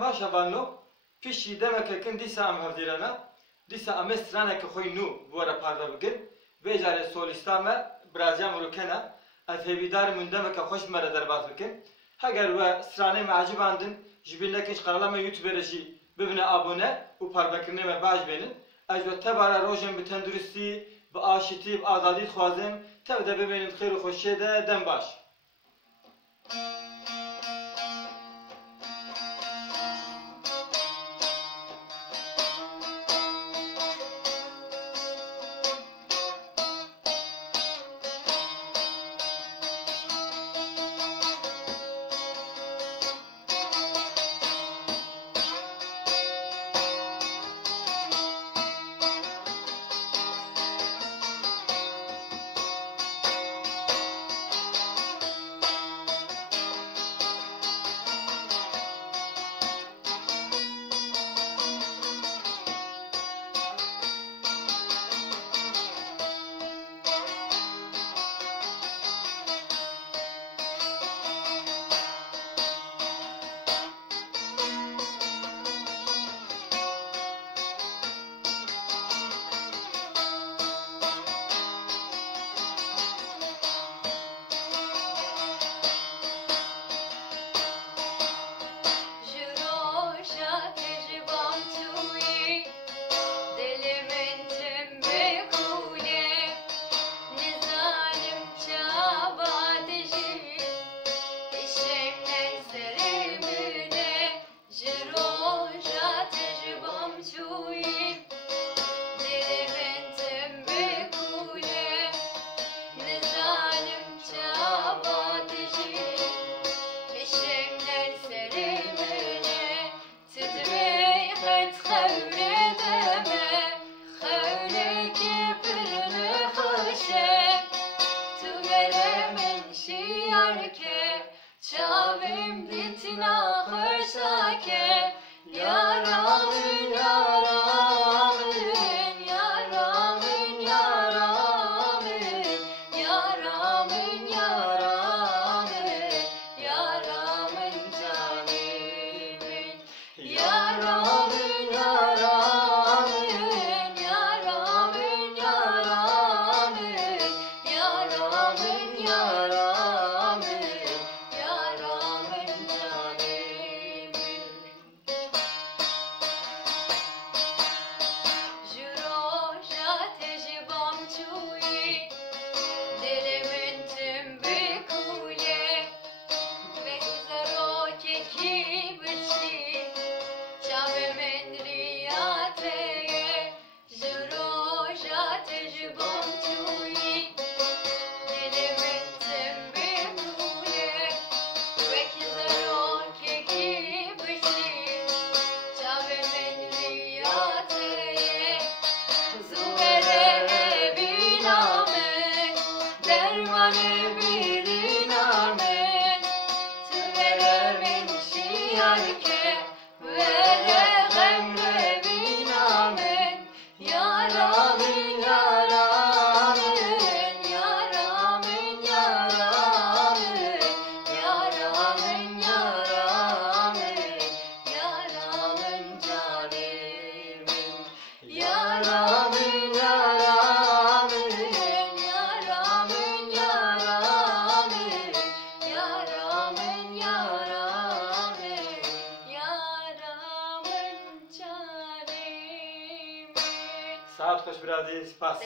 ماشا بانو پیشی دمک کن دیسا ام هردیرنا دیسا ام استرانه که خوی نو بورا پاردا بگن ویجاره سولیستامه برازیام روکنا از هیویدار من دمک خوش مره درباز بکن هگر و استرانه معجب اندن جبینه کش قرالم یوتیوبرشی ببینه آبونه و پاربکرنه و باج بینن از و تباره روشن به تندرستی به آشتی به آزادی خوازم تبده ببینید خیر و خوشیه ده دم باش ساعت خوش برادری سپاس